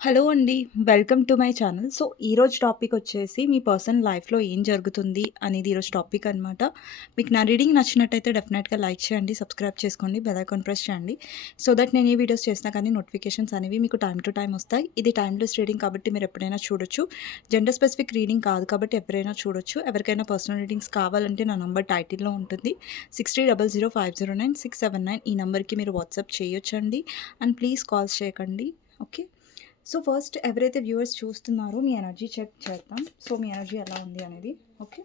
Hello అండి. Welcome to my channel. So, ఈరోజు topic వచ్చేసి మీ పర్సనల్ లైఫ్‌లో ఏం జరుగుతుంది అనేది ఈరోజు టాపిక్ అనమాట. మీకు నా రీడింగ్ నచ్చినట్టయితే డెఫినెట్‌గా లైక్ చేయండి, సబ్స్క్రైబ్ చేసుకోండి, బెల్ ఐకాన్ ప్రెస్ చేయండి. సో దట్ నేను ఏ వీడియోస్ చేసినా కానీ నోటిఫికేషన్స్ అనేవి మీకు టైమ్ టు టైమ్ వస్తాయి. ఇది టైమ్‌లెస్ రీడింగ్ కాబట్టి మీరు ఎప్పుడైనా చూడొచ్చు. జెండర్ స్పెసిఫిక్ రీడింగ్ కాదు కాబట్టి ఎవరైనా చూడొచ్చు. ఎవరికైనా పర్సనల్ రీడింగ్స్ కావాలంటే నా నంబర్ టైటిల్‌లో ఉంటుంది. 6300509679 ఈ నంబర్‌కి మీరు వాట్సాప్ చేయొచ్చండి. అండ్ ప్లీజ్ కాల్స్ చేయకండి. ఓకే. సో, ఫస్ట్ ఎవరైతే వ్యూవర్స్ చూస్తున్నారో మీ ఎనర్జీ చెక్ చేద్దాం. సో, మీ ఎనర్జీ ఎలా ఉంది అనేది. ఓకే.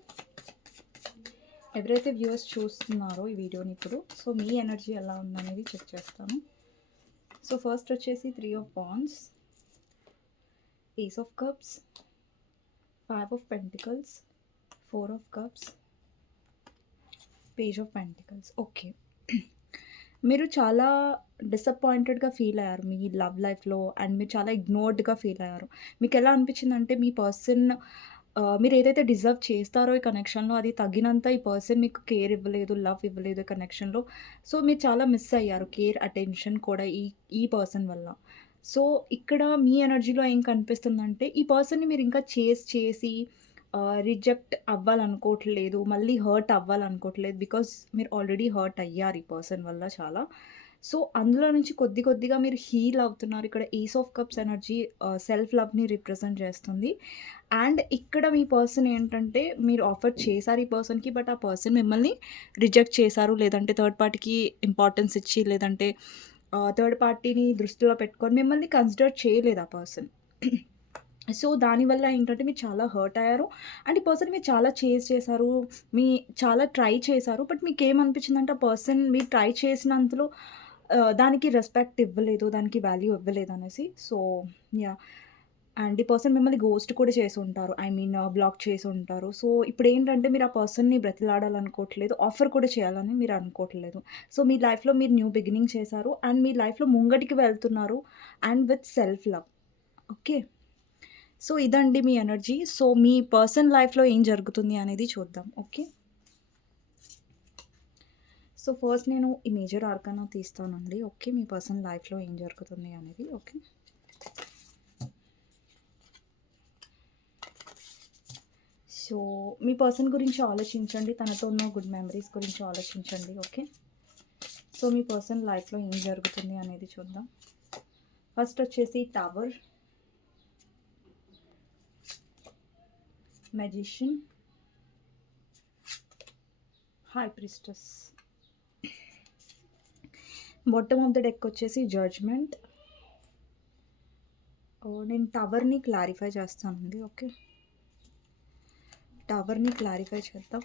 ఎవరైతే వ్యూవర్స్ చూస్తున్నారో ఈ వీడియోని ఇప్పుడు, సో మీ ఎనర్జీ ఎలా ఉందనేది చెక్ చేస్తాను. సో, ఫస్ట్ వచ్చేసి 3 of wands, ace of cups, 5 of pentacles, 4 of cups, page of pentacles. Okay. మీరు చాలా డిసప్పాయింటెడ్‌గా ఫీల్ అయ్యారు మీ లవ్ లైఫ్‌లో అండ్ మీరు చాలా ఇగ్నోర్డ్‌గా ఫీల్ అయ్యారు. మీకెలా అనిపించిందంటే మీ పర్సన్ మీరేదైతే డిజర్వ్ చేస్తారో ఈ కనెక్షన్‌లో అది తగినంత ఈ పర్సన్ మీకు కేర్ ఇవ్వలేదు, లవ్ ఇవ్వలేదు ఈ కనెక్షన్‌లో. సో, మీరు చాలా మిస్ అయ్యారు కేర్, అటెన్షన్ కూడా ఈ ఈ పర్సన్ వల్ల. సో, ఇక్కడ మీ ఎనర్జీలో ఏం కనిపిస్తుందంటే ఈ పర్సన్‌ని మీరు ఇంకా చేస్ చేసి రిజెక్ట్ అవ్వాలనుకోవట్లేదు. మళ్ళీ హర్ట్ అవ్వాలనుకోవట్లేదు. బికాజ్ మీరు ఆల్రెడీ హర్ట్ అయ్యారు ఈ పర్సన్ వల్ల చాలా. సో, అందులో నుంచి కొద్ది కొద్దిగా మీరు హీల్ అవుతున్నారు. ఇక్కడ ace of cups energy self లవ్‌ని రిప్రజెంట్ చేస్తుంది. అండ్ ఇక్కడ మీ పర్సన్ ఏంటంటే మీరు ఆఫర్ చేశారు ఈ పర్సన్‌కి. బట్ ఆ పర్సన్ మిమ్మల్ని రిజెక్ట్ చేశారు. లేదంటే థర్డ్ పార్టీకి ఇంపార్టెన్స్ ఇచ్చి లేదంటే థర్డ్ పార్టీని దృష్టిలో పెట్టుకొని మిమ్మల్ని కన్సిడర్ చేయలేదు ఆ పర్సన్. సో, దానివల్ల ఏంటంటే మీరు చాలా హర్ట్ అయ్యారు. అండ్ ఈ పర్సన్ మీరు చాలా చేజ్ చేశారు. మీ చాలా ట్రై చేశారు. బట్ మీకేమనిపించిందంటే ఆ పర్సన్ మీరు ట్రై చేసినంతలో దానికి రెస్పెక్ట్ ఇవ్వలేదు. దానికి వాల్యూ ఇవ్వలేదనేసి. So, yeah! అండ్ ఈ పర్సన్ మిమ్మల్ని గోస్ట్ కూడా చేసుంటారు. ఐ మీన్ బ్లాక్ చేసుంటారు. సో, ఇప్పుడేంటంటే మీరు ఆ పర్సన్‌ని బ్రతిలాడాలనుకోవట్లేదు. ఆఫర్ కూడా చేయాలని మీరు అనుకోవట్లేదు. సో, మీ లైఫ్‌లో మీరు న్యూ బిగినింగ్ చేశారు. అండ్ మీ లైఫ్‌లో ముంగటికి వెళ్తున్నారు. And with self love. Okay. So, ఇదండి మీ ఎనర్జీ. సో, మీ పర్సనల్ లైఫ్‌లో ఏం జరుగుతుంది అనేది చూద్దాం. ఓకే. సో, ఫస్ట్ నేను ఈ మేజర్ ఆర్కానా తీస్తానండి. ఓకే. మీ పర్సనల్ లైఫ్‌లో ఏం జరుగుతుంది అనేది. ఓకే. సో, మీ పర్సన్ గురించి ఆలోచించండి. తనతో ఉన్న గుడ్ మెమరీస్ గురించి ఆలోచించండి. ఓకే. సో, మీ పర్సనల్ లైఫ్‌లో ఏం జరుగుతుంది అనేది చూద్దాం. ఫస్ట్ వచ్చేసి tower, magician, high priestess. Bottom of the deck వచ్చేసి జడ్జ్‌మెంట్. నేను టవర్‌ని క్లారిఫై చేస్తానండి. ఓకే. టవర్‌ని క్లారిఫై చేద్దాం.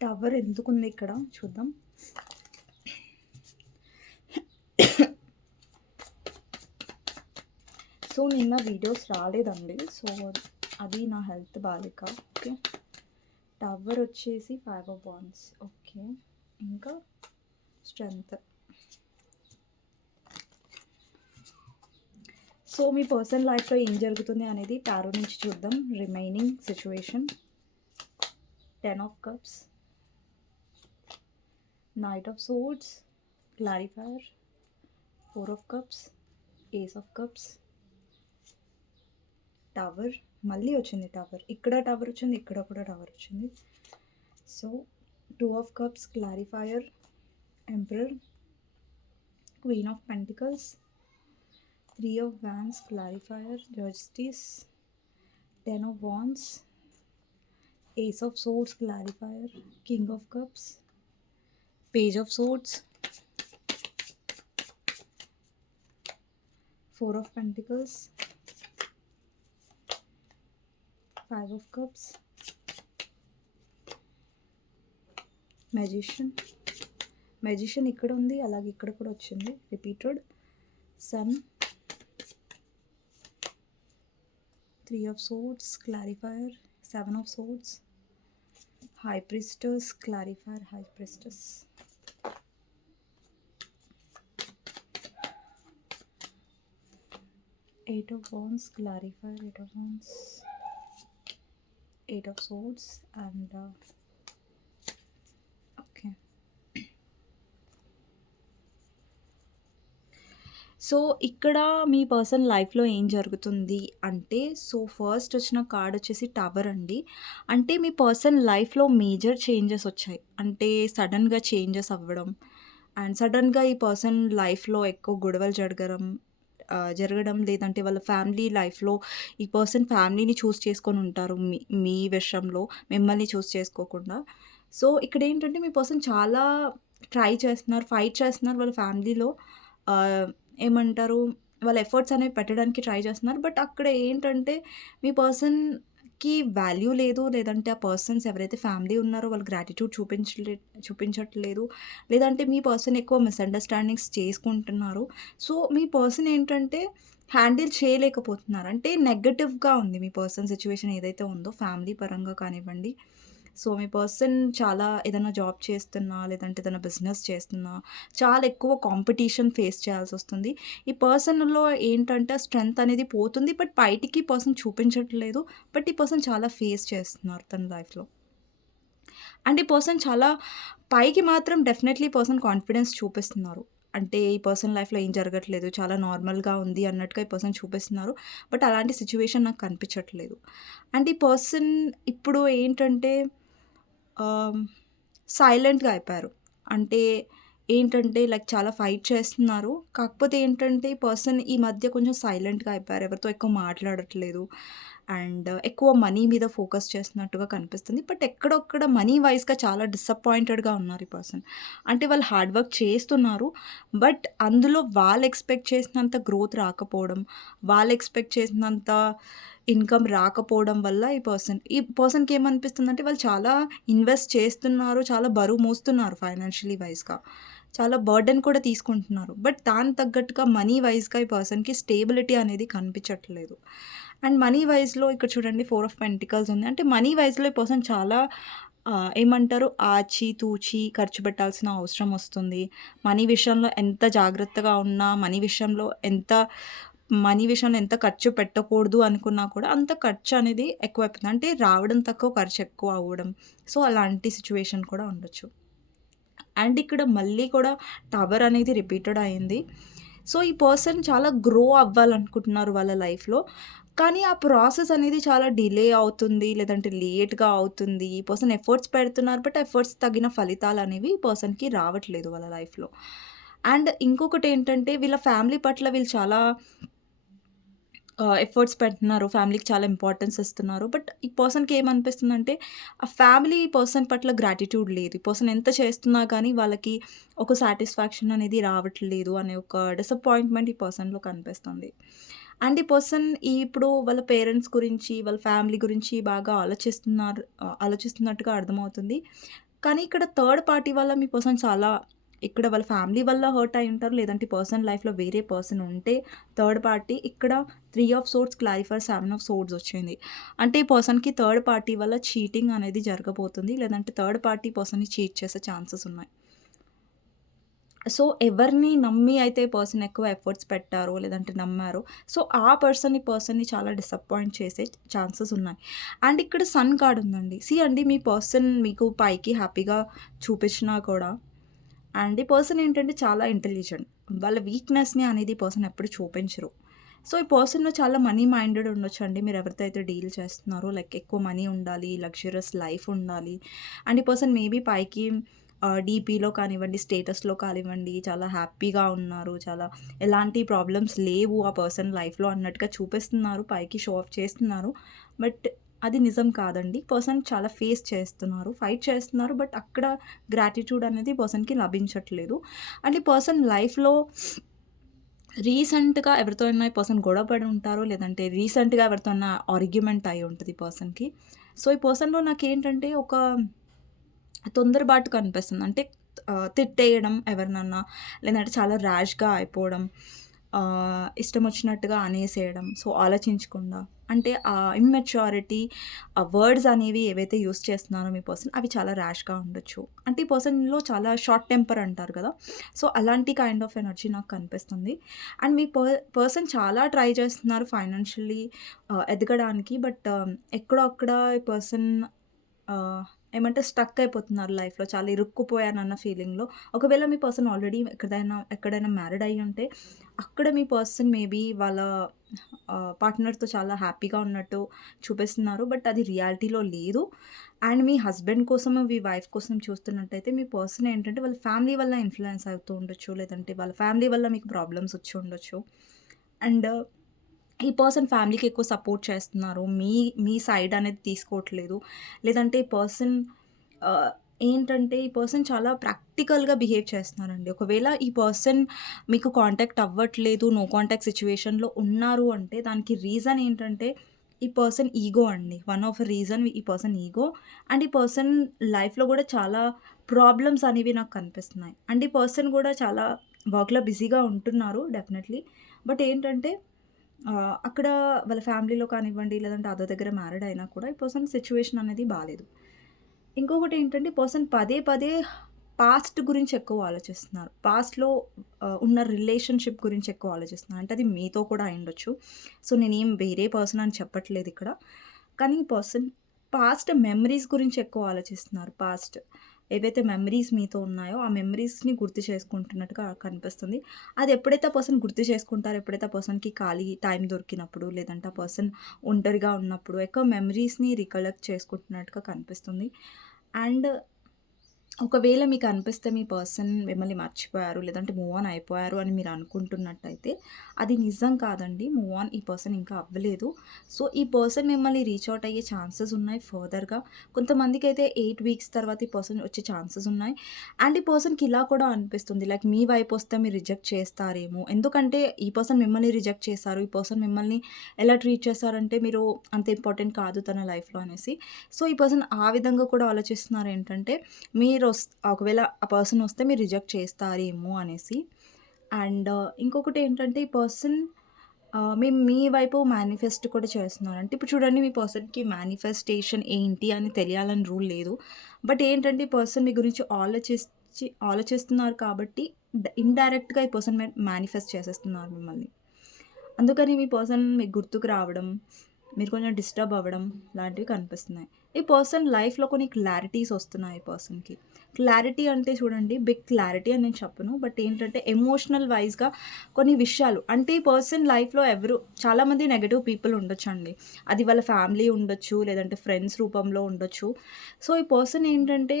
టవర్ ఎందుకుంది ఇక్కడ చూద్దాం. సో, నిన్న వీడియోస్ రాలేదండి. సో, అది నా హెల్త్ బాలేక. ఓకే. టవర్ వచ్చేసి 5 ఆఫ్ వాండ్స్. ఓకే. ఇంకా స్ట్రెంగ్త్. సో, మీ పర్సనల్ లైఫ్‌లో ఏం జరుగుతుంది అనేది టారో నుంచి చూద్దాం. Remaining situation, 10 of cups, knight of swords, clarifier, 4 of cups, ace of cups, tower. మళ్ళీ వచ్చింది టవర్. ఇక్కడ టవర్ వచ్చింది. ఇక్కడ కూడా టవర్ వచ్చింది. So, 2 of cups, clarifier, emperor, queen of pentacles, 3 of wands, clarifier, justice, 10 of wands, ace of swords, clarifier, king of cups, page of swords, 4 of pentacles, 5 of cups, magician. Magician ఇక్కడ ఉంది. అలాగే ఇక్కడ కూడా వచ్చింది repeated. Sun, 3 of swords, clarifier, 7 of swords, high priestess, clarifier, high priestess. Eight of wands, clarifier, 8 of wands, 8 of swords, and okay. So, ఇక్కడ మీ person లైఫ్‌లో ఏం జరుగుతుంది అంటే, ఫస్ట్ వచ్చిన కార్డ్ వచ్చేసి టవర్ అండి. అంటే మీ పర్సన్ లైఫ్‌లో మేజర్ చేంజెస్ వచ్చాయి. అంటే సడెన్‌గా చేంజెస్ అవ్వడం అండ్ సడెన్‌గా ఈ పర్సన్ లైఫ్‌లో ఎక్కువ గొడవలు జరగడం లేదంటే వాళ్ళ ఫ్యామిలీ లైఫ్‌లో ఈ పర్సన్ ఫ్యామిలీని చేసుకొని ఉంటారు. మీ మీ విషయంలో మిమ్మల్ని చేసుకోకుండా. సో, ఇక్కడేంటంటే మీ పర్సన్ చాలా ట్రై చేస్తున్నారు, ఫైట్ చేస్తున్నారు వాళ్ళ ఫ్యామిలీలో. ఆహ్, ఏమంటారు? వాళ్ళ ఎఫర్ట్స్ అనేవి పెట్టడానికి ట్రై చేస్తున్నారు. బట్ అక్కడ ఏంటంటే మీ పర్సన్‌కి వాల్యూ లేదు. లేదంటే ఆ పర్సన్స్ ఎవరైతే ఫ్యామిలీ ఉన్నారో వాళ్ళు గ్రాటిట్యూడ్ చూపించట్లేదు. లేదంటే మీ పర్సన్ ఎక్కువ మిస్‌అండర్‌స్టాండింగ్స్ చేసుకుంటున్నారు. సో, మీ పర్సన్ ఏంటంటే హ్యాండిల్ చేయలేకపోతున్నారు. అంటే నెగెటివ్‌గా ఉంది మీ పర్సన్ సిట్యుయేషన్ ఏదైతే ఉందో ఫ్యామిలీ పరంగా కానివ్వండి. సో, మీ పర్సన్ చాలా ఏదైనా జాబ్ చేస్తున్నా, లేదంటే ఏదైనా బిజినెస్ చేస్తున్నా, చాలా ఎక్కువ కాంపిటీషన్ ఫేస్ చేయాల్సొస్తుంది. ఈ పర్సన్‌లో ఏంటంటే స్ట్రెంత్ అనేది పోతుంది. బట్ బయటికి పర్సన్ చూపించట్లేదు. బట్ ఈ పర్సన్ చాలా ఫేస్ చేస్తున్నారు తన లైఫ్‌లో. అండ్ ఈ పర్సన్ చాలా పైకి మాత్రం డెఫినెట్‌లీ ఈ పర్సన్ కాన్ఫిడెన్స్ చూపిస్తున్నారు. అంటే ఈ పర్సన్ లైఫ్‌లో ఏం జరగట్లేదు. చాలా నార్మల్‌గా ఉంది అన్నట్టుగా ఈ పర్సన్ చూపిస్తున్నారు. బట్ అలాంటి సిట్యుయేషన్ నాకు కనిపించట్లేదు. అండ్ ఈ పర్సన్ ఇప్పుడు ఏంటంటే ఆహ్, సైలెంట్‌గా అయిపోయారు. అంటే ఏంటంటే లైక్ చాలా ఫైట్ చేస్తున్నారు. కాకపోతే ఏంటంటే ఈ పర్సన్ ఈ మధ్య కొంచెం సైలెంట్‌గా అయిపోయారు. ఎవరితో ఎక్కువ మాట్లాడట్లేదు. అండ్ ఎక్కువ మనీ మీద ఫోకస్ చేస్తున్నట్టుగా కనిపిస్తుంది. బట్ ఎక్కడొక్కడ మనీ వైస్‌గా చాలా డిసప్పాయింటెడ్‌గా ఉన్నారు ఈ పర్సన్. అంటే వాళ్ళు హార్డ్ వర్క్ చేస్తున్నారు. బట్ అందులో వాళ్ళు ఎక్స్‌పెక్ట్ చేసినంత గ్రోత్ రాకపోవడం, వాళ్ళు ఎక్స్‌పెక్ట్ చేసినంత ఇన్‌కమ్ రాకపోవడం వల్ల ఈ పర్సన్‌కి ఏమనిపిస్తుందంటే వాళ్ళు చాలా ఇన్వెస్ట్ చేస్తున్నారు. చాలా బరువు మోస్తున్నారు ఫైనాన్షియల్లీ వైస్‌గా. చాలా బర్డెన్ కూడా తీసుకుంటున్నారు. బట్ దానికి తగ్గట్టుగా మనీ వైస్‌గా ఈ పర్సన్‌కి స్టేబిలిటీ అనేది కనిపించట్లేదు. అండ్ మనీ వైస్‌లో ఇక్కడ చూడండి 4 ఆఫ్ పెంటికల్స్ ఉంది. అంటే మనీ వైస్‌లో ఈ పర్సన్ చాలా ఏమంటారు ఆచి తూచి ఖర్చు పెట్టాల్సిన అవసరం వస్తుంది. మనీ విషయంలో ఎంత జాగ్రత్తగా ఉన్నా, మనీ విషయంలో ఎంత ఖర్చు పెట్టకూడదు అనుకున్నా కూడా అంత ఖర్చు అనేది ఎక్కువైపోతుంది. అంటే రావడం తక్కువ ఖర్చు ఎక్కువ అవ్వడం. సో, అలాంటి సిట్యుయేషన్ కూడా ఉండొచ్చు. అండ్ ఇక్కడ మళ్ళీ కూడా టవర్ అనేది రిపీటెడ్ అయింది. సో, ఈ పర్సన్ చాలా గ్రో అవ్వాలనుకుంటున్నారు వాళ్ళ లైఫ్‌లో. కానీ ఆ ప్రాసెస్ అనేది చాలా డిలే అవుతుంది. లేదంటే లేట్‌గా అవుతుంది. ఈ పర్సన్ ఎఫర్ట్స్ పెడుతున్నారు. బట్ ఎఫర్ట్స్ తగిన ఫలితాలనేవి ఈ పర్సన్‌కి రావట్లేదు వాళ్ళ లైఫ్‌లో. అండ్ ఇంకొకటేంటంటే వీళ్ళ ఫ్యామిలీ పట్ల వీళ్ళు చాలా ఎఫర్ట్స్ పెడుతున్నారు. ఫ్యామిలీకి చాలా ఇంపార్టెన్స్ ఇస్తున్నారు. బట్ ఈ పర్సన్‌కి ఏమనిపిస్తుందంటే, ఆ ఫ్యామిలీ ఈ పర్సన్ పట్ల గ్రాటిట్యూడ్ లేదు. ఈ పర్సన్ ఎంత చేస్తున్నా కానీ వాళ్ళకి ఒక సాటిస్ఫాక్షన్ అనేది రావట్లేదు అనే ఒక డిసప్పాయింట్‌మెంట్ ఈ పర్సన్‌లో కనిపిస్తుంది. అండ్ ఈ పర్సన్ ఇప్పుడు వాళ్ళ పేరెంట్స్ గురించి, వాళ్ళ ఫ్యామిలీ గురించి బాగా ఆలోచిస్తున్నట్టుగా అర్థమవుతుంది. కానీ ఇక్కడ థర్డ్ పార్టీ వల్ల మీ పర్సన్ చాలా ఇక్కడ వాళ్ళ ఫ్యామిలీ వల్ల హర్ట్ అయ్యి ఉంటారు. లేదంటే పర్సన్ లైఫ్‌లో వేరే పర్సన్ ఉంటే థర్డ్ పార్టీ ఇక్కడ 3 of swords clarifier 7 of swords వచ్చింది. అంటే ఈ పర్సన్‌కి థర్డ్ పార్టీ వల్ల చీటింగ్ అనేది జరగబోతుంది. లేదంటే థర్డ్ పార్టీ పర్సన్‌ని చీట్ చేసే ఛాన్సెస్ ఉన్నాయి. సో, ఎవరిని నమ్మి అయితే పర్సన్ ఎక్కువ ఎఫర్ట్స్ పెట్టారో, లేదంటే నమ్మారో, సో, ఆ పర్సన్‌ని చాలా డిసప్పాయింట్ చేసే ఛాన్సెస్ ఉన్నాయి. అండ్ ఇక్కడ సన్ కార్డ్ ఉందండి. అండి మీ పర్సన్ మీకు పైకి హ్యాపీగా చూపించినా కూడా అండ్ ఈ పర్సన్ ఏంటంటే చాలా ఇంటెలిజెంట్. వాళ్ళ వీక్‌నెస్‌ని అనేది ఈ పర్సన్ ఎప్పుడు చూపించరు. సో, ఈ పర్సన్‌లో చాలా మనీ మైండెడ్ ఉండొచ్చండి. మీరు ఎవరితో అయితే డీల్ చేస్తున్నారో లైక్ ఎక్కువ మనీ ఉండాలి, లగ్జూరియస్ లైఫ్ ఉండాలి. అండ్ ఈ పర్సన్ మేబీ పైకి డీపీలో కానివ్వండి, స్టేటస్‌లో కానివ్వండి చాలా హ్యాపీగా ఉన్నారు. చాలా ఎలాంటి ప్రాబ్లమ్స్ లేవు ఆ పర్సన్ లైఫ్‌లో అన్నట్టుగా చూపిస్తున్నారు. పైకి షో ఆఫ్ చేస్తున్నారు. బట్ అది నిజం కాదండి. పర్సన్ చాలా ఫేస్ చేస్తున్నారు. ఫైట్ చేస్తున్నారు. బట్ అక్కడ గ్రాటిట్యూడ్ అనేది పర్సన్‌కి లభించట్లేదు. అండ్ ఈ పర్సన్ లైఫ్‌లో రీసెంట్‌గా ఎవరితో అయినా ఈ పర్సన్ గొడవ పడి ఉంటారు. లేదంటే రీసెంట్‌గా ఎవరితో అన్నా ఆర్గ్యుమెంట్ అయ్యి ఉంటది ఈ పర్సన్‌కి. సో, ఈ పర్సన్‌లో నాకేంటంటే ఒక తొందరపాటు కనిపిస్తుంది. అంటే తిట్టేయడం ఎవరినన్నా, లేదంటే చాలా ర్యాష్‌గా అయిపోవడం, ఇష్టం వచ్చినట్టుగా అనేసేయడం. సో, ఆలోచించకుండా. అంటే ఇమ్మెచ్యూరిటీ వర్డ్స్ అనేవి ఏవైతే యూజ్ చేస్తున్నారో మీ పర్సన్ అవి చాలా ర్యాష్‌గా ఉండొచ్చు. అంటే ఈ పర్సన్‌లో చాలా షార్ట్ టెంపర్ అంటారు కదా! సో, అలాంటి కైండ్ ఆఫ్ ఎనర్జీ నాకు కనిపిస్తుంది. అండ్ మీ పర్సన్ చాలా ట్రై చేస్తున్నారు ఫైనాన్షియల్లీ ఎదగడానికి. బట్ ఎక్కడో అక్కడ ఈ పర్సన్ ఆహ్, ఏమంటే స్టక్ అయిపోతున్నారు లైఫ్‌లో. చాలా ఇరుక్కుపోయానన్న ఫీలింగ్‌లో. ఒకవేళ మీ పర్సన్ ఆల్రెడీ ఎక్కడైనా మ్యారీడ్ అయ్యుంటే, అక్కడ మీ పర్సన్ మేబీ వాళ్ళ పార్ట్నర్‌తో చాలా హ్యాపీగా ఉన్నట్టు చూపిస్తున్నారు. బట్ అది రియాలిటీలో లేదు. అండ్ మీ హస్బెండ్ కోసం, మీ వైఫ్ కోసం చూస్తున్నట్టయితే మీ పర్సన్ ఏంటంటే వాళ్ళ ఫ్యామిలీ వల్ల ఇన్‌ఫ్లూయెన్స్ అవుతూ ఉండొచ్చు. లేదంటే వాళ్ళ ఫ్యామిలీ వల్ల మీకు ప్రాబ్లమ్స్ వచ్చి ఉండొచ్చు. అండ్ ఈ పర్సన్ ఫ్యామిలీకి ఎక్కువ సపోర్ట్ చేస్తున్నారు. మీ సైడ్ అనేది తీసుకోవట్లేదు. లేదంటే ఈ పర్సన్ ఆహ్, ఏంటంటే ఈ పర్సన్ చాలా ప్రాక్టికల్‌గా బిహేవ్ చేస్తున్నారండి. ఒకవేళ ఈ పర్సన్ మీకు కాంటాక్ట్ అవ్వట్లేదు, నో కాంటాక్ట్ సిట్యుయేషన్‌లో ఉన్నారు అంటే దానికి రీజన్ ఏంటంటే ఈ పర్సన్ ఈగో అండి. వన్ ఆఫ్ రీజన్ ఈ పర్సన్ ఈగో. అండ్ ఈ పర్సన్ లైఫ్‌లో గూడా చాలా ప్రాబ్లమ్స్ అనేవి నాకు కనిపిస్తున్నాయి. అండ్ ఈ పర్సన్ గూడా చాలా వర్క్‌లో బిజీగా ఉంటున్నారు డెఫినెట్‌లీ. బట్ ఏంటంటే అక్కడ వాళ్ళ ఫ్యామిలీలో కానివ్వండి, లేదంటే అదో దగ్గర మ్యారీడ్ అయినా కూడా ఈ పర్సన్ సిట్యుయేషన్ అనేది బాలేదు. ఇంకొకటేంటంటే పర్సన్ పదే పదే పాస్ట్ గురించి ఎక్కువ ఆలోచిస్తున్నారు. పాస్ట్‌లో ఉన్న రిలేషన్‌షిప్ గురించి ఎక్కువ ఆలోచిస్తున్నారు. అంటే అది మీతో కూడా అయ్యుండొచ్చు. సో, నేనేం వేరే పర్సన్ అని చెప్పట్లేదిక్కడ. కానీ ఈ పర్సన్ పాస్ట్ మెమరీస్ గురించి ఎక్కువ ఆలోచిస్తున్నారు. పాస్ట్ ఏవైతే మెమరీస్ మీతో ఉన్నాయో, ఆ మెమరీస్‌ని గుర్తు చేసుకుంటున్నట్టుగా కనిపిస్తుంది. అది ఎప్పుడైతే ఆ పర్సన్ గుర్తు చేసుకుంటారో, ఎప్పుడైతే ఆ పర్సన్‌కి ఖాళీ టైం దొరికినప్పుడు, లేదంటే ఆ పర్సన్ ఒంటరిగా ఉన్నప్పుడు ఎక్కువ మెమరీస్‌ని రికలెక్ట్ చేసుకుంటున్నట్టుగా కనిపిస్తుంది. అండ్ ఒకవేళ మీకనిపిస్తే మీ పర్సన్ మిమ్మల్ని మర్చిపోయారు, లేదంటే మూవ్ ఆన్ అయిపోయారు అని మీరు అనుకుంటున్నట్టయితే, అది నిజం కాదండి. మూవ్ ఆన్ ఈ పర్సన్ ఇంకా అవ్వలేదు. సో, ఈ పర్సన్ మిమ్మల్ని రీచ్ ఔట్ అయ్యే ఛాన్సెస్ ఉన్నాయి ఫర్దర్‌గా. కొంతమందికైతే 8 వీక్స్ తర్వాత ఈ పర్సన్ వచ్చే ఛాన్సెస్ ఉన్నాయి. అండ్ ఈ పర్సన్‌కి ఇలా కూడా అనిపిస్తుంది, లైక్ మీ వైపొస్తే మీరు రిజెక్ట్ చేస్తారేమో! ఎందుకంటే ఈ పర్సన్ మిమ్మల్ని రిజెక్ట్ చేశారు. ఈ పర్సన్ మిమ్మల్ని ఎలా ట్రీట్ చేశారంటే మీరు అంత ఇంపార్టెంట్ కాదు తన లైఫ్‌లో అనేసి. సో, ఈ పర్సన్ ఆ విధంగా కూడా ఆలోచిస్తున్నారేంటంటే ఒకవేళ ఆ పర్సన్ వస్తే మీరు రిజెక్ట్ చేస్తారేమో అనేసి. అండ్ ఇంకొకటేంటంటే ఈ పర్సన్ మీ వైపు మేనిఫెస్ట్ కూడా చేస్తున్నారు. అంటే ఇప్పుడు చూడండి మీ పర్సన్‌కి మేనిఫెస్టేషన్ ఏంటి అని తెలియాలని రూల్ లేదు. బట్ ఏంటంటే ఈ పర్సన్ మీ గురించి ఆలోచిస్తున్నారు కాబట్టి ఇండైరెక్ట్‌గా ఈ పర్సన్ మేనిఫెస్ట్ చేసేస్తున్నారు మిమ్మల్ని. అందుకని మీ పర్సన్ మీకు గుర్తుకు రావడం, మీరు కొంచెం డిస్టర్బ్ అవ్వడం లాంటివి కనిపిస్తున్నాయి. ఈ పర్సన్ లైఫ్‌లో కొన్ని క్లారిటీస్ వస్తున్నాయి ఈ పర్సన్‌కి. క్లారిటీ అంటే చూడండి బిగ్ క్లారిటీ అని నేను చెప్పను. బట్ ఏంటంటే ఎమోషనల్ వైస్‌గా కొన్ని విషయాలు అంటే ఈ పర్సన్ లైఫ్‌లో చాలామంది నెగెటివ్ పీపుల్ ఉండొచ్చండి. అది వాళ్ళ ఫ్యామిలీ ఉండొచ్చు, లేదంటే ఫ్రెండ్స్ రూపంలో ఉండొచ్చు. సో, ఈ పర్సన్ ఏంటంటే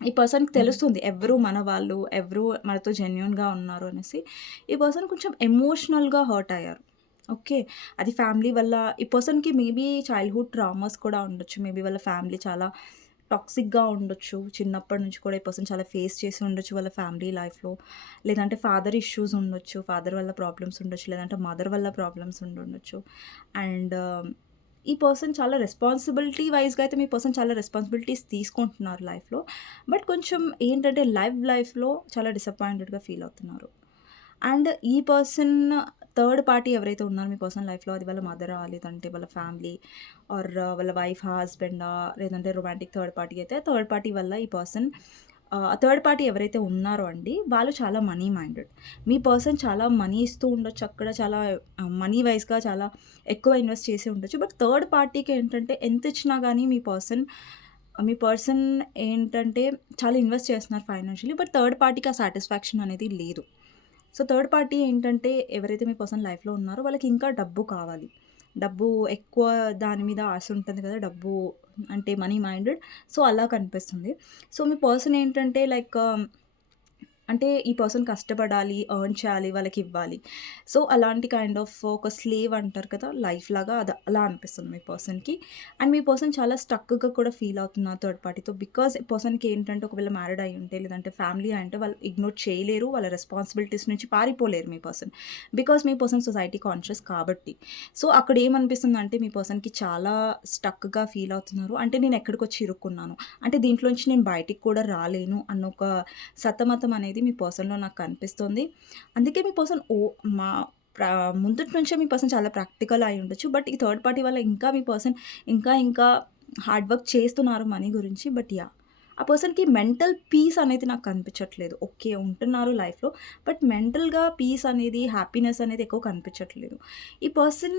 ఈ పర్సన్‌కి తెలుస్తుంది ఎవరు మన వాళ్ళు, ఎవరు మనతో జెన్యూన్‌గా ఉన్నారు అనేసి. ఈ పర్సన్ కొంచెం ఎమోషనల్‌గా హర్ట్ అయ్యారు. ఓకే. అది ఫ్యామిలీ వల్ల ఈ పర్సన్‌కి మేబీ చైల్డ్‌హుడ్ ట్రామాస్ కూడా ఉండొచ్చు. మేబీ వాళ్ళ ఫ్యామిలీ చాలా టాక్సిక్‌గా ఉండొచ్చు. చిన్నప్పటి నుంచి కూడా ఈ పర్సన్ చాలా ఫేస్ చేసి ఉండొచ్చు వాళ్ళ ఫ్యామిలీ లైఫ్‌లో. లేదంటే ఫాదర్ ఇష్యూస్ ఉండొచ్చు. ఫాదర్ వల్ల ప్రాబ్లమ్స్ ఉండొచ్చు. లేదంటే మదర్ వల్ల ప్రాబ్లమ్స్ ఉండుండొచ్చు. అండ్ ఈ పర్సన్ చాలా రెస్పాన్సిబిలిటీ వైస్‌గా అయితే మీ పర్సన్ చాలా రెస్పాన్సిబిలిటీస్ తీసుకుంటున్నారు లైఫ్‌లో. బట్ కొంచెం ఏంటంటే లైఫ్‌లో చాలా డిసప్పాయింటెడ్‌గా ఫీల్ అవుతున్నారు. అండ్ ఈ పర్సన్ థర్డ్ పార్టీ ఎవరైతే ఉన్నారో మీ పర్సనల్ లైఫ్‌లో అది వాళ్ళ మదరా, లేదంటే వాళ్ళ ఫ్యామిలీ ఆర్ వాళ్ళ వైఫా, హస్బెండా, లేదంటే రొమాంటిక్ థర్డ్ పార్టీ అయితే థర్డ్ పార్టీ వల్ల ఈ పర్సన్ థర్డ్ పార్టీ ఎవరైతే ఉన్నారో అండి వాళ్ళు చాలా మనీ మైండెడ్. మీ పర్సన్ చాలా మనీ ఇస్తూ ఉండొచ్చు అక్కడ చాలా మనీ వైస్‌గా చాలా ఎక్కువ ఇన్వెస్ట్ చేసి ఉండొచ్చు. బట్ థర్డ్ పార్టీకి ఏంటంటే ఎంత ఇచ్చినా గానీ మీ పర్సన్ ఏంటంటే చాలా ఇన్వెస్ట్ చేస్తున్నారు ఫైనాన్షియల్లీ. బట్ థర్డ్ పార్టీకి ఆ సాటిస్ఫాక్షన్ అనేది లేదు. సో, థర్డ్ పార్టీ ఏంటంటే ఎవరైతే మీ పర్సన్ లైఫ్‌లో ఉన్నారో వాళ్ళకి ఇంకా డబ్బు కావాలి. డబ్బు ఎక్కువ దాని మీద ఆశ ఉంటుంది కదా! డబ్బు అంటే మనీ మైండెడ్. సో, అలా కనిపిస్తుంది. సో, మీ పర్సన్ ఏంటంటే లైక్ అంటే ఈ పర్సన్ కష్టపడాలి, ఎర్న్ చేయాలి, వాళ్ళకివ్వాలి. సో, అలాంటి కైండ్ ఆఫ్ ఒక స్లేవ్ అంటారు కదా! లైఫ్ లాగా అలా అనిపిస్తుంది మీ పర్సన్‌కి. అండ్ మీ పర్సన్ చాలా స్టక్‌గా కూడా ఫీల్ అవుతున్నారు థర్డ్ పార్టీతో. బికాజ్ పర్సన్‌కి ఏంటంటే ఒకవేళ మ్యారీడ్ అయ్యుంటే లేదంటే ఫ్యామిలీ అయ్యుంటే వాళ్ళు ఇగ్నోర్ చేయలేరు. వాళ్ళ రెస్పాన్సిబిలిటీస్ నుంచి పారిపోలేరు మీ పర్సన్. బికాజ్ మీ పర్సన్ సొసైటీ కాన్షియస్ కాబట్టి. సో, అక్కడ ఏమనిపిస్తుందంటే మీ పర్సన్‌కి చాలా స్టక్‌గా ఫీల్ అవుతున్నారు. అంటే నేను ఎక్కడికొచ్చి ఇరుక్కున్నాను. అంటే దీంట్లోంచి నేను బయటికి కూడా రాలేను అన్న ఒక సతమతం అనేది మీ పర్సన్‌లో నాకు కనిపిస్తుంది. అందుకే మీ పర్సన్ మా ప్రా ముందుటి నుంచే మీ పర్సన్ చాలా ప్రాక్టికల్ అయి ఉండొచ్చు. బట్ ఈ థర్డ్ పార్టీ వల్ల ఇంకా మీ పర్సన్ ఇంకా హార్డ్ వర్క్ చేస్తున్నారు మనీ గురించి. But yeah! ఆ పర్సన్‌కి మెంటల్ పీస్ అనేది నాకు కనిపించట్లేదు. ఓకే. ఉంటున్నారు లైఫ్‌లో. బట్ మెంటల్‌గా పీస్ అనేది, హ్యాపీనెస్ అనేది ఎక్కువ కనిపించట్లేదు. ఈ పర్సన్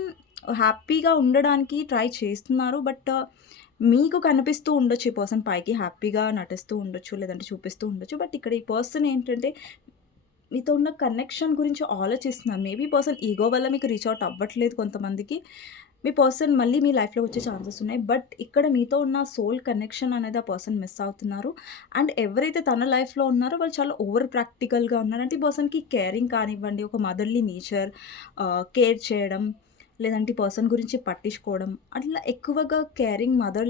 హ్యాపీగా ఉండడానికి ట్రై చేస్తున్నారు. బట్ మీకు కనిపిస్తూ ఉండొచ్చు ఈ పర్సన్ పైకి హ్యాపీగా నటిస్తూ ఉండొచ్చు, లేదంటే చూపిస్తూ ఉండొచ్చు. బట్ ఇక్కడ ఈ పర్సన్ ఏంటంటే మీతో ఉన్న కనెక్షన్ గురించి ఆలోచిస్తున్నారు. మేబీ ఈ పర్సన్ ఈగో వల్ల మీకు రీచ్ ఔట్ అవ్వట్లేదు కొంతమందికి. మీ పర్సన్ మళ్ళీ మీ లైఫ్‌లోకి వచ్చే ఛాన్సెస్ ఉన్నాయి. బట్ ఇక్కడ మీతో ఉన్న సోల్ కనెక్షన్ అనేది ఆ పర్సన్ మిస్ అవుతున్నారు. అండ్ ఎవరైతే తన లైఫ్‌లో ఉన్నారో వాళ్ళు చాలా ఓవర్ ప్రాక్టికల్‌గా ఉన్నారు. అంటే ఈ పర్సన్‌కి కేరింగ్ కానివ్వండి, ఒక మదర్‌లీ నేచర్, కేర్ చేయడం, లేదంటే ఈ పర్సన్ గురించి పట్టించుకోవడం, అట్లా ఎక్కువగా కేరింగ్ మదర్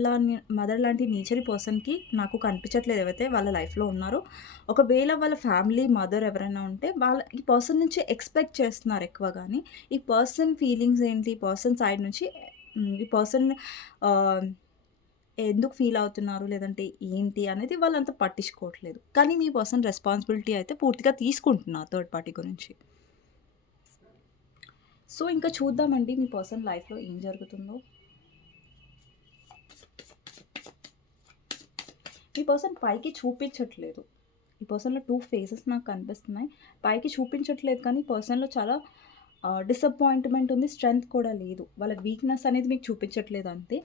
లాంటి నేచర్ ఈ పర్సన్‌కి నాకు కనిపించట్లేదు ఎవరైతే వాళ్ళ లైఫ్‌లో ఉన్నారో. ఒకవేళ వాళ్ళ ఫ్యామిలీ మదర్ ఎవరైనా ఉంటే ఈ పర్సన్ నుంచి ఎక్స్‌పెక్ట్ చేస్తున్నారు ఎక్కువగాని. ఈ పర్సన్ ఫీలింగ్స్ ఏంటి? ఈ పర్సన్ సైడ్ నుంచి ఈ పర్సన్ ఆహ్, ఎందుకు ఫీల్ అవుతున్నారు? లేదంటే ఏంటి? అనేది వాళ్ళంత పట్టించుకోవట్లేదు. కానీ మీ పర్సన్ రెస్పాన్సిబిలిటీ అయితే పూర్తిగా తీసుకుంటున్నారు థర్డ్ పార్టీ గురించి. సో, ఇంకా చూద్దామండి మీ పర్సన్ లైఫ్‌లో ఏం జరుగుతుందో. ఈ పర్సన్ పైకి చూపించట్లేదు. ఈ పర్సన్‌లో 2 ఫేసెస్ నాకు కనిపిస్తున్నాయి. పైకి చూపించట్లేదు కానీ పర్సన్‌లో చాలా డిసప్పాయింట్‌మెంట్ ఉంది. స్ట్రెంత్ కూడా లేదు. వాళ్ళ వీక్‌నెస్ అనేది మీకు చూపించట్లేదు అంతే.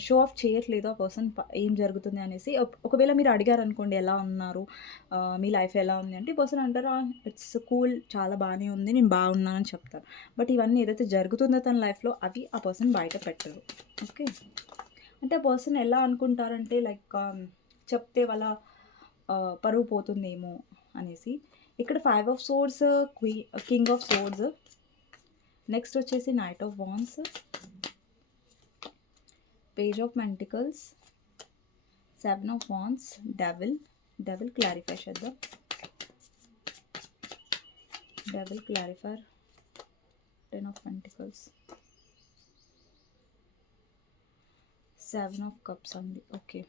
షో ఆఫ్ చేయట్లేదు ఆ పర్సన్ ఏం జరుగుతుంది అనేసి. ఒకవేళ మీరు అడిగారనుకోండి ఎలా ఉన్నారు? మీ లైఫ్ ఎలా ఉంది? అంటే ఈ పర్సన్ అంటారు ఇట్స్ కూల్, చాలా బానే ఉంది. నేను బాగున్నానని చెప్తారు. బట్ ఇవన్నీ ఏదైతే జరుగుతుందో తన లైఫ్‌లో అవి ఆ పర్సన్ బయట పెట్టరు. ఓకే. అంటే ఆ పర్సన్ ఎలా అనుకుంటారంటే లైక్ చెప్తే వాళ్ళ పరువు పోతుందేమో అనేసి. ఇక్కడ 5 of swords, king of swords, next వచ్చేసి knight of wands, page of pentacles, 7 of wands, devil clarify చేద్దాం. Devil clarifier, 10 of pentacles, 7 of cups అండి. ఓకే.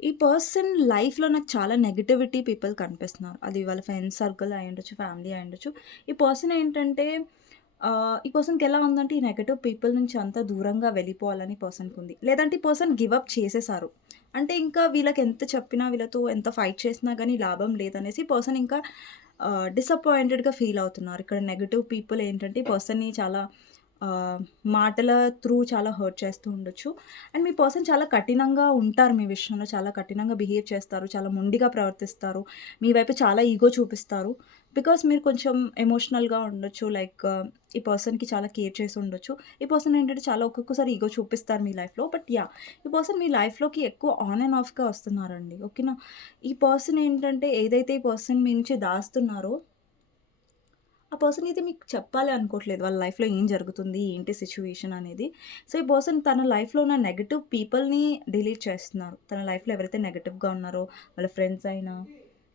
ఈ పర్సన్ లైఫ్‌లో నాకు చాలా నెగటివిటీ పీపుల్ కనిపిస్తున్నారు. అది వాళ్ళ ఫ్రెండ్స్ సర్కిల్ అయ్యుండొచ్చు, ఫ్యామిలీ అయ్యుండొచ్చు. ఈ పర్సన్ ఏంటంటే ఈ పర్సన్‌కి ఎలా ఉందంటే ఈ నెగెటివ్ పీపుల్ నుంచి అంతా దూరంగా వెళ్ళిపోవాలని పర్సన్‌కుంది. లేదంటే ఈ పర్సన్ గివ్ అప్ చేసేసారు. అంటే ఇంకా వీళ్ళకి ఎంత చెప్పినా, వీళ్ళతో ఎంత ఫైట్ చేసినా గానీ లాభం లేదనేసి పర్సన్ ఇంకా డిసప్పాయింటెడ్‌గా ఫీల్ అవుతున్నారు. ఇక్కడ నెగెటివ్ పీపుల్ ఏంటంటే ఈ పర్సన్‌ని చాలా ఆహ్, మాటల త్రూ చాలా హర్ట్ చేస్తూ ఉండొచ్చు. అండ్ మీ పర్సన్ చాలా కఠినంగా ఉంటారు మీ విషయంలో. చాలా కఠినంగా బిహేవ్ చేస్తారు. చాలా మొండిగా ప్రవర్తిస్తారు. మీ వైపు చాలా ఈగో చూపిస్తారు. బికాస్ మీరు కొంచెం ఎమోషనల్‌గా ఉండొచ్చు. లైక్ ఈ పర్సన్‌కి చాలా కేర్ చేసి ఉండొచ్చు. ఈ పర్సన్ ఏంటంటే చాలా ఒక్కొక్కసారి ఈగో చూపిస్తారు మీ లైఫ్‌లో. But yeah! ఈ పర్సన్ మీ లైఫ్‌లోకి ఎక్కువ ఆన్ అండ్ ఆఫ్‌గా వస్తున్నారండి. ఓకేనా? ఈ పర్సన్ ఏంటంటే ఏదైతే ఈ పర్సన్ మీ నుంచి దాస్తున్నారో ఆ పర్సన్ అయితే మీకు చెప్పాలి అనుకోవట్లేదు. వాళ్ళ లైఫ్‌లో ఏం జరుగుతుంది? ఏంటి సిట్యుయేషన్ అనేది. సో, ఈ పర్సన్ తన లైఫ్‌లో ఉన్న నెగెటివ్ పీపుల్‌ని డిలీట్ చేస్తున్నారు. తన లైఫ్‌లో ఎవరైతే నెగెటివ్‌గా ఉన్నారో వాళ్ళ ఫ్రెండ్స్ అయినా,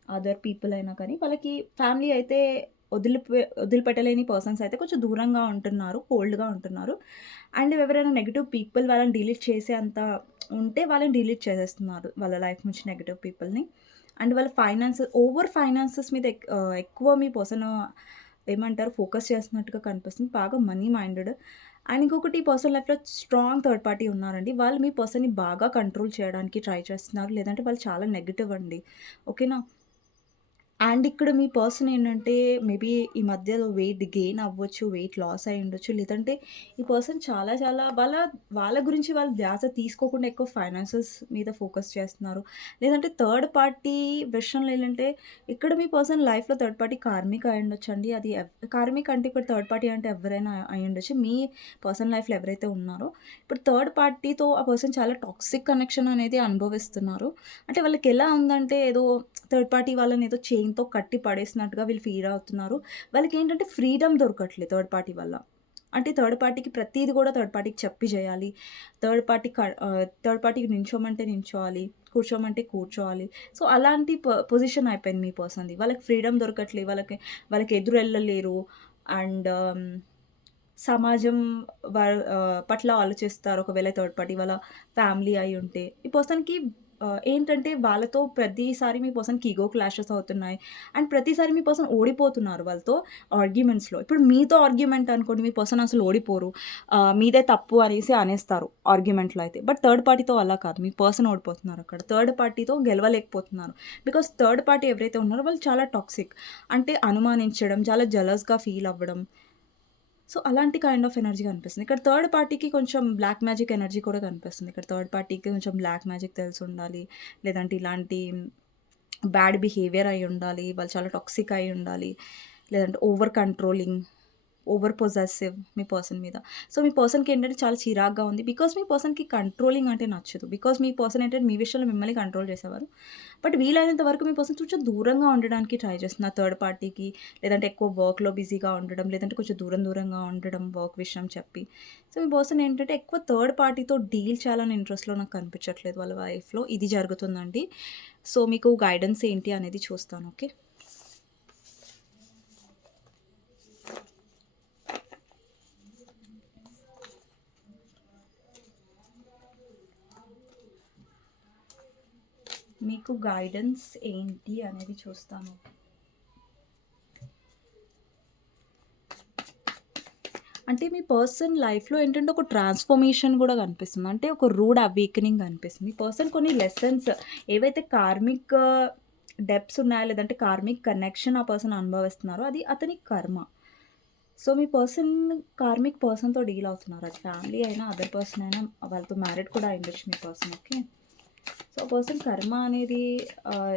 అదర్ పీపుల్ అయినా కానీ వాళ్ళకి ఫ్యామిలీ అయితే వదిలిపెట్టలేని పర్సన్స్ అయితే కొంచెం దూరంగా ఉంటున్నారు. కోల్డ్‌గా ఉంటున్నారు. అండ్ ఎవరైనా నెగెటివ్ పీపుల్ వాళ్ళని డిలీట్ చేసే అంత ఉంటే వాళ్ళని డిలీట్ చేసేస్తున్నారు. వాళ్ళ లైఫ్ నుంచి నెగెటివ్ పీపుల్‌ని. అండ్ వాళ్ళ ఫైనాన్సెస్ మీద ఎక్కువ మీ పర్సన్ ఏమంటారు ఫోకస్ చేస్తున్నట్టుగా కనిపిస్తుంది. బాగా మనీ మైండెడ్. అండ్ ఇంకొకటి ఈ పర్సన్ లైఫ్‌లో స్ట్రాంగ్ థర్డ్ పార్టీ ఉన్నారండి. వాళ్ళు మీ పర్సన్‌ని బాగా కంట్రోల్ చేయడానికి ట్రై చేస్తున్నారు. లేదంటే వాళ్ళు చాలా నెగెటివ్ అండి. ఓకేనా? అండ్ ఇక్కడ మీ పర్సన్ ఏంటంటే మేబీ ఈ మధ్యలో వెయిట్ గెయిన్ అవ్వచ్చు, వెయిట్ లాస్ అయ్యి ఉండొచ్చు. లేదంటే ఈ పర్సన్ చాలా చాలా వాళ్ళ గురించి వాళ్ళు ధ్యాస తీసుకోకుండా ఎక్కువ ఫైనాన్సెస్ మీద ఫోకస్ చేస్తున్నారు. లేదంటే థర్డ్ పార్టీ విషయంలో ఏంటంటే ఇక్కడ మీ పర్సన్ లైఫ్‌లో థర్డ్ పార్టీ కార్మిక్ అయ్యుండొచ్చండి. అది కార్మిక్ అంటే ఇప్పుడు థర్డ్ పార్టీ అంటే ఎవరైనా అయ్యుండొచ్చు. మీ పర్సన్ లైఫ్‌లో ఎవరైతే ఉన్నారో ఇప్పుడు థర్డ్ పార్టీతో ఆ పర్సన్ చాలా టాక్సిక్ కనెక్షన్ అనేది అనుభవిస్తున్నారు. అంటే వాళ్ళకెలా ఉందంటే ఏదో థర్డ్ పార్టీ వాళ్ళని ఏదో చైన్‌తో కట్టి పడేసినట్టుగా వీళ్ళు ఫీల్ అవుతున్నారు. వాళ్ళకేంటంటే ఫ్రీడమ్ దొరకట్లేదు థర్డ్ పార్టీ వల్ల. అంటే థర్డ్ పార్టీకి ప్రతీది కూడా థర్డ్ పార్టీకి చెప్పి చేయాలి. థర్డ్ పార్టీకి నించోమంటే నించోవాలి. కూర్చోమంటే కూర్చోవాలి. సో, అలాంటి పొజిషన్ అయిపోయింది మీ పర్సన్‌ది. వాళ్ళకి ఫ్రీడమ్ దొరకట్లే. వాళ్ళకి ఎదురెళ్ళలేరు. అండ్ సమాజం పట్ల ఆలోచిస్తారు. ఒకవేళ థర్డ్ పార్టీ వాళ్ళ ఫ్యామిలీ అయ్యుంటే. ఈ పర్సన్‌కి ఏంటంటే వాళ్ళతో ప్రతిసారి మీ పర్సన్‌కి ఇగో క్లాషెస్ అవుతున్నాయి. అండ్ ప్రతిసారి మీ పర్సన్ ఓడిపోతున్నారు వాళ్ళతో ఆర్గ్యుమెంట్స్‌లో. ఇప్పుడు మీతో ఆర్గ్యుమెంట్ అనుకోండి మీ పర్సన్ అసలు ఓడిపోరు. మీదే తప్పు అనేసి అనేస్తారు ఆర్గ్యుమెంట్‌లో అయితే. బట్ థర్డ్ పార్టీతో అలా కాదు. మీ పర్సన్ ఓడిపోతున్నారు అక్కడ. థర్డ్ పార్టీతో గెలవలేకపోతున్నారు. బికాజ్ థర్డ్ పార్టీ ఎవరైతే ఉన్నారో వాళ్ళు చాలా టాక్సిక్. అంటే అనుమానించడం, చాలా జెలస్‌గా ఫీల్ అవ్వడం. సో, అలాంటి కైండ్ ఆఫ్ ఎనర్జీ కనిపిస్తుంది. ఇక్కడ థర్డ్ పార్టీకి కొంచెం బ్లాక్ మ్యాజిక్ ఎనర్జీ కూడా కనిపిస్తుంది. ఇక్కడ థర్డ్ పార్టీకి కొంచెం బ్లాక్ మ్యాజిక్ తెలిసుండాలి. లేదంటే ఇలాంటి బ్యాడ్ బిహేవియర్ అయ్యుండాలి. వాళ్ళు చాలా టాక్సిక్ అయ్యుండాలి. లేదంటే ఓవర్ కంట్రోలింగ్, ఓవర్ పొసెసివ్ మీ పర్సన్ మీద. సో, మీ పర్సన్‌కేంటంటే చాలా చిరాకుగా ఉంది. బికాజ్ మీ పర్సన్‌కి కంట్రోలింగ్ అంటే నచ్చదు. బికాజ్ మీ పర్సన్ ఏంటంటే మీ విషయంలో మిమ్మల్ని కంట్రోల్ చేసేవారు. బట్ వీలైనంత వరకు మీ పర్సన్ కొంచెం దూరంగా ఉండడానికి ట్రై చేస్తున్నారు థర్డ్ పార్టీకి. లేదంటే ఎక్కువ వర్క్‌లో బిజీగా ఉండడం, లేదంటే కొంచెం దూరంగా ఉండడం వర్క్ విషయం చెప్పి. సో, మీ పర్సన్ ఏంటంటే ఎక్కువ థర్డ్ పార్టీతో డీల్ చేయాలని ఇంట్రెస్ట్‌లో నాకు కనిపించట్లేదు వాళ్ళ లైఫ్‌లో. ఇది జరుగుతుందండి. సో, మీకు గైడెన్స్ ఏంటి అనేది చూస్తాను. ఓకే. మీకు గైడెన్స్ ఏంటి అనేది చూస్తాను. అంటే మీ పర్సన్ లైఫ్‌లో ఏంటంటే ఒక ట్రాన్స్‌ఫర్మేషన్ గూడా కనిపిస్తుంది. అంటే ఒక రూడ్ అవేకెనింగ్ కనిపిస్తుంది. మీ పర్సన్ కొన్ని లెసన్స్ ఏవైతే కార్మిక్ డెప్త్స్ ఉన్నాయో, లేదంటే కార్మిక్ కనెక్షన్ ఆ పర్సన్ అనుభవిస్తున్నారో అది అతని కర్మ. సో, మీ పర్సన్ కార్మిక్ పర్సన్‌తో డీల్ అవుతున్నారు. అది ఫ్యామిలీ అయినా, అదర్ పర్సన్ అయినా, వాళ్ళతో మ్యారీడ్ కూడా అయ్యుండొచ్చు మీ పర్సన్. ఓకే. సో, పర్సన్ కర్మ అనేది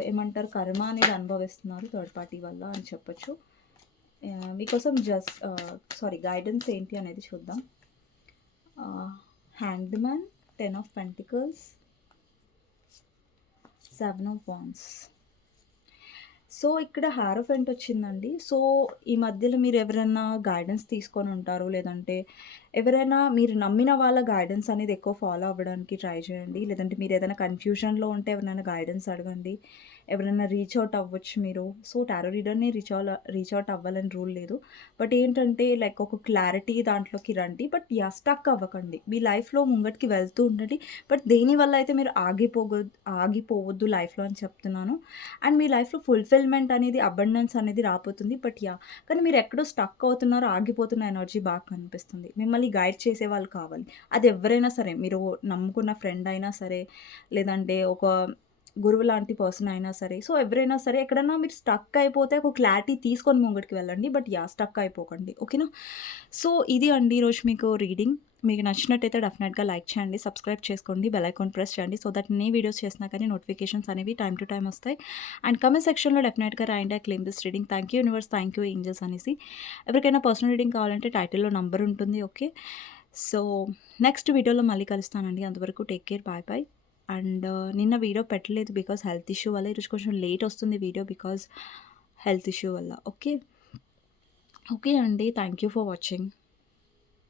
ఏమంటారు కర్మ అనేది అనుభవిస్తున్నారు థర్డ్ పార్టీ వల్ల అని చెప్పొచ్చు. మీకోసం సారీ గైడెన్స్ ఏంటి అనేది చూద్దాం. Hanged man, 10 of pentacles, 7 of wands. So, ఇక్కడ హారోఫెంట్ వచ్చిందండి. సో, ఈ మధ్యలో మీరు ఎవరైనా గైడెన్స్ తీసుకొని ఉంటారు. లేదంటే ఎవరైనా మీరు నమ్మిన వాళ్ళ గైడెన్స్ అనేది ఎక్కువ ఫాలో అవ్వడానికి ట్రై చేయండి. లేదంటే మీరు ఏదైనా కన్‌ఫ్యూజన్‌లో ఉంటే ఎవరినైనా గైడెన్స్ అడగండి. ఎవరైనా రీచ్ ఔట్ అవ్వచ్చు మీరు. సో, టారో రీడర్‌ని రీచ్ ఔట్ అవ్వాలని రూల్ లేదు. బట్ ఏంటంటే లైక్ ఒక క్లారిటీ దాంట్లోకి రండి. బట్ స్టక్ అవ్వకండి. మీ లైఫ్‌లో ముంగటికి వెళ్తూ ఉండండి. బట్ దేనివల్ల అయితే మీరు ఆగిపోవద్దు లైఫ్‌లో అని చెప్తున్నాను. అండ్ మీ లైఫ్‌లో ఫుల్‌ఫిల్‌మెంట్ అనేది, అబండెన్స్ అనేది రాబోతుంది. బట్ కానీ మీరు ఎక్కడో స్టక్ అవుతున్నారు, ఆగిపోతున్న ఎనర్జీ బాగా కనిపిస్తుంది. మిమ్మల్ని గైడ్ చేసేవాళ్ళు కావాలి. అది ఎవ్వరైనా సరే, మీరు నమ్ముకున్న ఫ్రెండ్ అయినా సరే, లేదంటే ఒక గురువు లాంటి పర్సన్ అయినా సరే. సో, ఎవరైనా సరే ఎక్కడన్నా మీరు స్టక్ అయిపోతే ఒక క్లారిటీ తీసుకొని ముంగటికి వెళ్ళండి. బట్ స్టక్ అయిపోకండి. ఓకేనా? సో, ఇది అండి ఈరోజు మీకు రీడింగ్. మీకు నచ్చినట్టయితే డెఫినెట్‌గా లైక్ చేయండి, సబ్స్క్రైబ్ చేసుకోండి, బెల్ ఐకాన్ ప్రెస్ చేయండి. సో దట్ నేను వీడియోస్ చేసినా కానీ నోటిఫికేషన్స్ అనేవి టైమ్ టు టైమ్ వస్తాయి. అండ్ కామెంట్ సెక్షన్‌లో డెఫినెట్‌గా రాయండి I claim this reading. Thank you universe, thank you angels అనేసి. ఎవరికైనా పర్సనల్ రీడింగ్ కావాలంటే టైటిల్‌లో నంబర్ ఉంటుంది. ఓకే. సో, నెక్స్ట్ వీడియోలో మళ్ళీ కలుస్తానండి. అంతవరకు take care. Bye bye. And నిన్న వీడియో పెట్టలేదు బికాజ్ హెల్త్ ఇష్యూ వల్ల. ఈరోజు కొంచెం లేట్ వస్తుంది వీడియో బికాజ్ హెల్త్ ఇష్యూ వల్ల. ఓకే. ఓకే అండి. Thank you for watching.